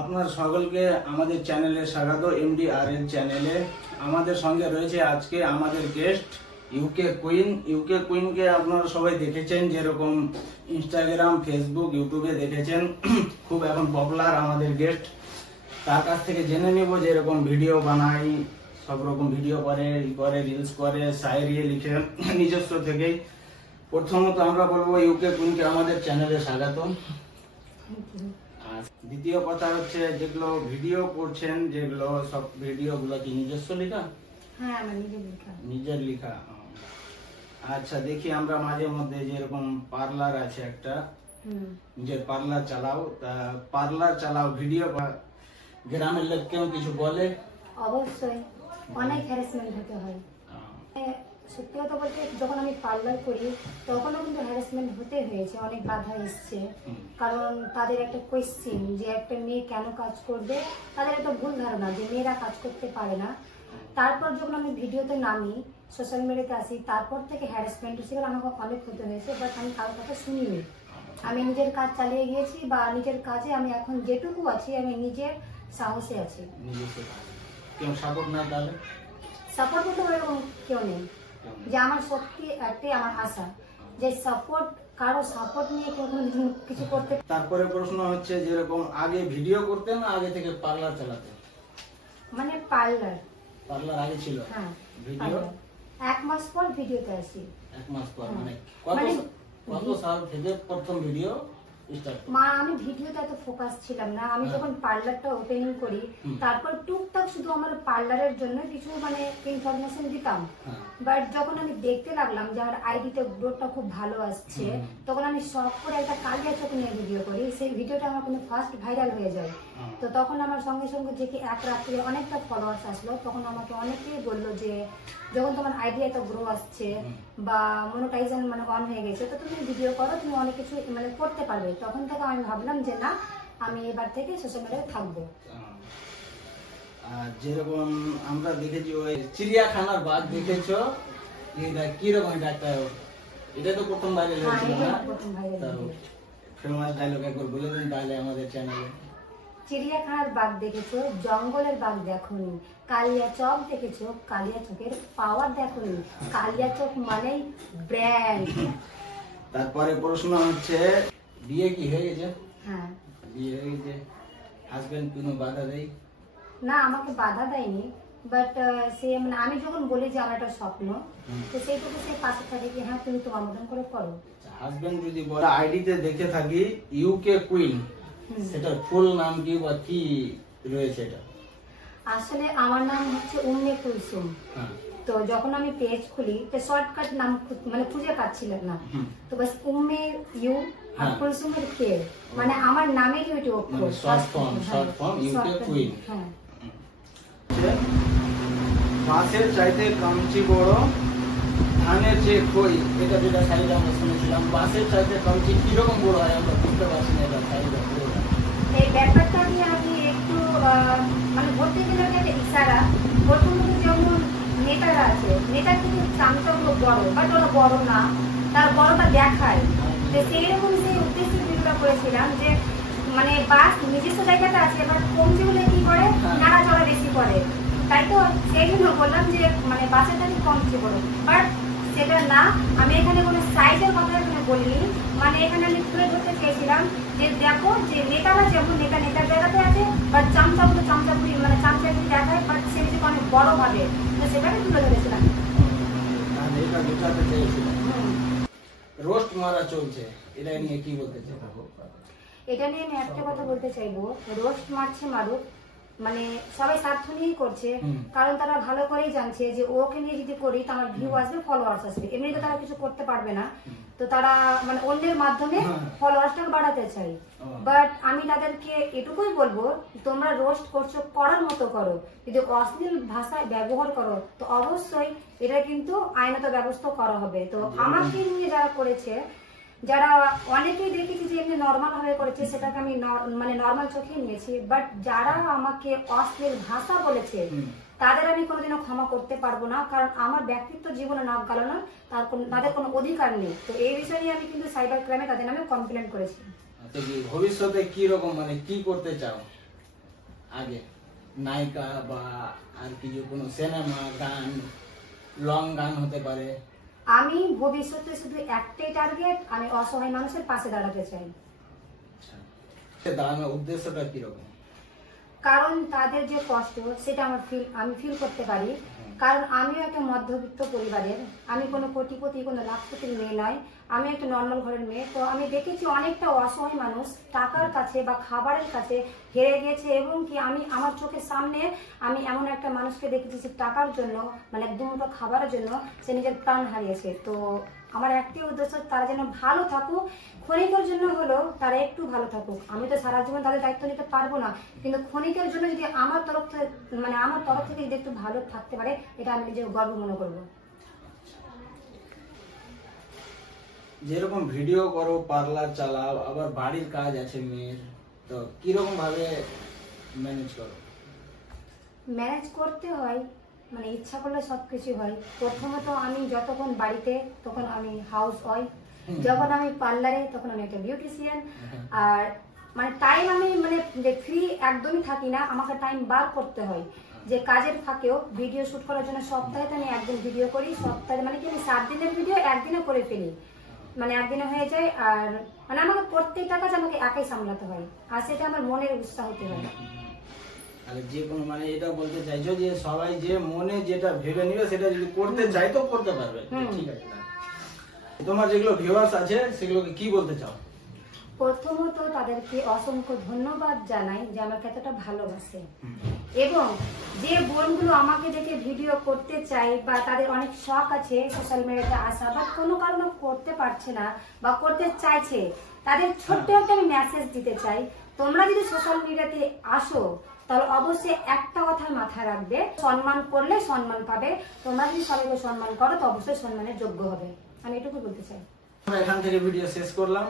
আপনার সকলকে আমাদের চ্যানেলে স্বাগত। MDR এর চ্যানেলে আমাদের সঙ্গে রয়েছে আজকে আমাদের গেস্ট ইউকে কুইন। ইউকে কুইনকে আপনারা সবাই দেখেছেন, যেরকম ইনস্টাগ্রাম, ফেসবুক, ইউটিউবে দেখেছেন। খুব এখন পপুলার আমাদের গেস্ট। তার কাছ থেকে জেনে নিব যে এরকম ভিডিও বানাই, সব রকম ভিডিও করে, রিলস করে, শায়েরি লিখে নিজস্ব থেকেই। প্রথমত আমরা বলবো ইউকে কুইনকে আমাদের চ্যানেলে স্বাগত। দ্বিতীয় কথা হচ্ছে, যেগুলো ভিডিও করছেন, যেগুলো সব ভিডিও গুলো কি নিজস্ব লেখা? হ্যাঁ, আমার নিজের লেখা। আচ্ছা, দেখি আমরা মাঝে মধ্যে যেরকম পার্লার আছে একটা, নিজের পার্লার চালাও, তা পার্লার চালাও ভিডিও, গ্রামের লোক কেউ কিছু বলে? অবশ্যই অনেক হ্যারাসমেন্ট হতে হয়। সত্যি কথা বলতে, যখন আমি পার্লার করি তখনও কিন্তু হ্যারাসমেন্ট হতে হয়েছে, অনেক বাধা এসছে। কারণ তাদের একটা কোয়েশ্চেন যে একটা মেয়ে কেন কাজ করবে, তাদের একটা ভুল ধারণা যে মেয়েরা কাজ করতে পারে না। তারপর যখন আমি ভিডিওতে নামি, সোশ্যাল মিডিয়াতে আসি, তারপর থেকে হ্যারাসমেন্ট সেগুলো আমাকে অনেক হতে হয়েছে। বাট আমি কারোর কথা শুনিনি, আমি নিজের কাজ চালিয়ে গিয়েছি, বা নিজের কাজে আমি এখন যেটুকু আছি আমি নিজের সাহসে আছি। কেউ সাপোর্ট না? তাহলে সাপোর্ট বলতে এরকম কেউ নেই। যে আমার সত্যি একটাই আমার আশা, যে সাপোর্ট, কারো সাপোর্ট নিয়ে কেউ কিছু করতে। তারপরে প্রশ্ন হচ্ছে, যেরকম আগে ভিডিও করতে না আগে থেকে পার্লার চালাতে? মানে পার্লার আগে ছিল? হ্যাঁ, ভিডিও 1 মাস পর ভিডিওতে আসি। 1 মাস পর? মানে কত সাল থেকে প্রথম ভিডিও স্টার্ট? আমি ভিডিওতে এত ফোকাস ছিলাম না। আমি যখন পার্লারটা ওপেনিং করি, তারপর টুকটাক শুধু আমার পার্লারের জন্য কিছু মানে ইনফরমেশন দিতাম। বাট যখন আমি দেখতে লাগলাম যে আমার আইডিতে গ্রোথটা খুব ভালো আসছে, তখন আমি শখ করে একটা কালিয়া চোখ নিয়ে ভিডিও করি। সেই ভিডিওটা আমার কোনো ফার্স্ট ভাইরাল হয়ে যায়। তো তখন আমার সঙ্গে সঙ্গে যে কি এক রাত্রে অনেকটা ফলোয়ার্স আসলো, তখন আমাকে অনেকেই বললো যে যখন তোমার আইডিয়া এত গ্রো আসছে বা মনিটাইজেশন মানে অন হয়ে গেছে, তো তুমি ভিডিও করো, তুমি অনেক কিছু মানে করতে পারবে। তখন থেকে আমি ভাবলাম যে না, আমি এবার থেকে সোশ্যাল মিডিয়ায় থাকবো। যেরকম আমরা দেখেছি ওই চিড়িয়াখানার বাঘ দেখেছো, এটা কিরকম? এটা তো প্রথম ভাইরাল হয়েছিল না? ফেমাস ডায়লগ একবার বলে দিন তাহলে আমাদের চ্যানেলে। চিড়িয়াখানার বাঘ দেখেছো, জঙ্গলের বাঘ দেখোনি। কালিয়া চক দেখেছো, কালিয়া চকের পাওয়ার দেখোনি। কালিয়া চক মানেই ব্র্যান্ড। তারপরে প্রশ্ন হচ্ছে, বিয়ে কি হয়ে গেছে? হ্যাঁ, বিয়ে হয়ে গেছে। হাজবেন্ড কোনো বাধা দেয়? না, আমাকে বাধা দেয়নি। বাট সে মানে আমি যখন বলি যে আমার একটা স্বপ্ন, তো সেইটুকু সে পাশে থাকে যে হ্যাঁ তুমি তোমার মতন করে করো। হাজবেন্ড যদি বলে, আইডিতে দেখে থাকি ইউকে কুইন, সেটার ফুল নাম কি বা কি রয়েছে? এটা আসলে আমার নাম হচ্ছে উম্মে কুলসুম। তো যখন আমি পেজ খুলি, তো শর্টকাট নাম মানে খুঁজে পাচ্ছিলাম না। তো বাস উম্মে ইউ আর কুলসুমের কে, মানে আমার নামে দুটো অক্ষর, শর্ট ফর্ম ইউকে কুইন। হ্যাঁ। বাঁশের চাইতে কামচি বড়, ধানের চেয়ে খই, এটা যেটা শাড়িটা আমরা শুনেছিলাম। বাঁশের চাইতে কামচি কিরকম বড় হয় আমরা বুঝতে পারছি না। এটা শাড়িটা এই ব্যাপারটা নিয়ে আমি একটু মানে বলতে গেলে একটা ইশারা। প্রথমত যেমন নেতারা আছে, নেতা কিন্তু চামচাগুলো বড়, বাট ওরা বড় না, তার বড়টা দেখায়। যে সেইরকম সেই উদ্দেশ্যে ভিডিওটা করেছিলাম যে মানে বাস নিজস্ব জায়গাটা আছে, এবার কমছে বলে কি করে, নাড়া চড়া বেশি করে। তাই তো সেই জন্য বললাম যে মানে বাসের টাকে কমছে বড়, বাট সেটা না। আমি এখানে কোনো সাইজের কথা এখানে বলিনি, মানে এখানে আমি তুলে ধরতে চেয়েছিলাম যে দেখো যে নেতারা যেমন নেতার জায়গাতে আছে, বাট চামচাগুলো চামচাগুলি মানে চামচাগুলি দেখায়, বাট সে যদি অনেক বড় ভাবে, তো সেটাকে তুলে ধরেছিলাম। রোস্ট মারা চলছে, এটা নিয়ে কি বলতে চাই? এটা নিয়ে আমি একটা কথা বলতে চাইবো, রোস্ট মারছে মারুক, মানে সবাই স্বার্থ নিয়েই করছে। কারণ তারা ভালো করেই জানছে যে ওকে নিয়ে যদি করি তো আমার ভিউ আসবে, ফলোয়ার্স আসবে, এমনিতে তারা কিছু করতে পারবে না। তো তারা মানে অন্যের মাধ্যমে ফলোয়ার্সটাকে বাড়াতে চাই। বাট আমি তাদেরকে এটুকুই বলবো, তোমরা রোস্ট করছো, করার মতো করো। যদি অশ্লীল ভাষায় ব্যবহার করো তো অবশ্যই এটা কিন্তু আইনত ব্যবস্থা করা হবে। তো আমাকে নিয়ে যারা করেছে, যারা অনেকেই দেখেছি যে এমনি নর্মাল ভাবে করেছে, সেটাকে আমি মানে নর্মাল চোখে নিয়েছি। বাট যারা আমাকে অশ্লীল ভাষা বলেছে, তাদের আমি কোনোদিনও ক্ষমা করতে পারবো না। কারণ আমার ব্যক্তিত্ব জীবনে নাক গালানোর তাদের কোনো অধিকার নেই। তো এই বিষয় নিয়ে আমি কিন্তু সাইবার ক্রাইমে তাদের নামে কমপ্লেন করেছি। ভবিষ্যতে কি রকম মানে কি করতে চাও? আগে নায়িকা বা আর কিছু কোনো সিনেমা গান, লং গান হতে পারে? আমি ভবিষ্যতে শুধু একটাই টার্গেট, আমি অসহায় মানুষের পাশে দাঁড়াতে চাই। দাঁড়ানোর উদ্দেশ্যটা কিরকম? কারণ তাদের যে কষ্ট সেটা আমি ফিল করতে পারি। কারণ আমিও একটা মধ্যবিত্ত পরিবারের, আমি কোনো কোটিপতি কোনো লাখপতির মেয়ে নয়, আমি একটা নর্মাল ঘরের মেয়ে। তো আমি দেখেছি অনেকটা অসহায় মানুষ টাকার কাছে বা খাবারের কাছে হেরে গেছে, এবং কি আমি আমার চোখের সামনে আমি এমন একটা মানুষকে দেখেছি যে টাকার জন্য মানে দুমুঠো খাবারের জন্য সে নিজের প্রাণ হারিয়েছে। তো আমার একটি উদ্দেশ্য তারা যেন ভালো থাকুক, ক্ষণিকের জন্য হলেও তারা একটু ভালো থাকুক। আমি তো সারা জীবন তাদের দায়িত্ব নিতে পারবো না, কিন্তু ক্ষণিকের জন্য যদি আমার তরফ থেকে যদি একটু ভালো থাকতে পারে, এটা আমি নিজের গর্ব মনে করবো। যেরকম ভিডিও করো, পার্লার চালাও, আবার বাড়ির কাজ আছে মেয়ের, তো কিরকম ভাবে ম্যানেজ করো? ম্যানেজ করতে হয়, মানে ইচ্ছা করলে সবকিছু হয়। প্রথমত আমি যতক্ষণ বাড়িতে তখন আমি হাউস ওয়াইফ, যখন আমি পার্লারে তখন আমি একটা বিউটিশিয়ান। আর মানে টাইম আমি মানে ফ্রি একদমই থাকি না, আমাকে টাইম বার করতে হয়। যে কাজের ফাঁকেও ভিডিও শুট করার জন্য সপ্তাহে আমি একদিন ভিডিও করি, সপ্তাহে মানে কি আমি 7 দিনের ভিডিও একদিনে করে ফেলি, মানে একদিনে হয়ে যায়। আর মানে আমাকে প্রত্যেকটা কাজ আমাকে একাই সামলাতে হয়, আর সেটা আমার মনের উৎসাহ হতে হয়। আর যে কোনো মানে এটা বলতে চাইছো যে সবাই যে মনে যেটা ভেবে নিবে সেটা যদি করতে চাই তো করতে পারবে, ঠিক আছে? তোমার যেগুলো ভিউয়ার্স আছে সেগুলোকে কি বলতে চাও? প্রথমত তাদেরকে অসংখ্য ধন্যবাদ জানাই যে আমাকে এতটা ভালোবাসে, এবং যে বোনগুলো আমাকে দেখে ভিডিও করতে চাই বা তাদের অনেক শখ আছে সোশ্যাল মিডিয়াতে আসা, বা কোনো কারণে করতে পারছে না বা করতে চাইছে, তাদের ছোট্ট একটা আমি মেসেজ দিতে চাই। তোমরা যদি সোশ্যাল মিডিয়াতে আসো তাহলে অবশ্যই একটা কথা মাথায় রাখবে, সম্মান করলে সম্মান পাবে। তোমরা যদি সবাইকে সম্মান করো তো অবশ্যই সম্মানের যোগ্য হবে। আমি এটুকু বলতে চাই। আমরা এখান থেকে ভিডিও শেষ করলাম।